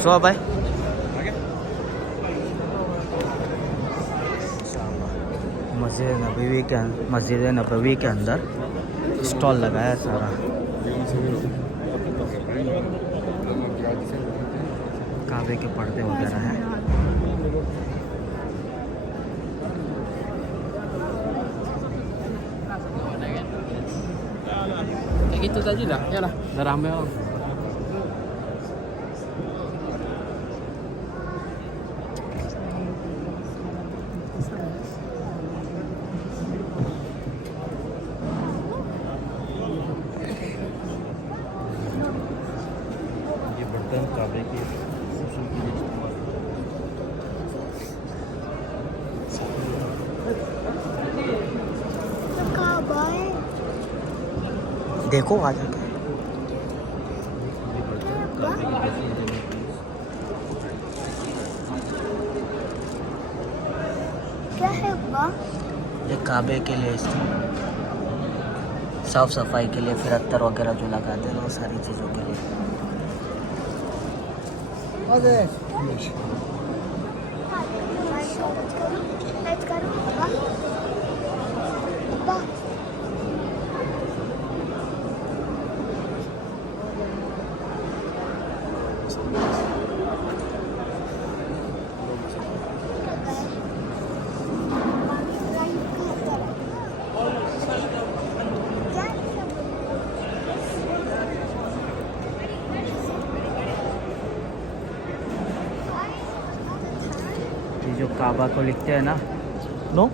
सो भाई मस्जिद नबवी के अंदर स्टॉल लगाया सारा। काबे के पर्दे वगैरह हैं। Kayak gitu tadi lah, ya lah, udah rame om. ये बर्तन काबे के देखो आ जाके क्या है ये काबे के लिए साफ सफाई के लिए, फिर अत्तर वगैरह जो लगाते हैं वो सारी चीज़ों के लिए। ये जो काबा को लिखते हैं ना, नो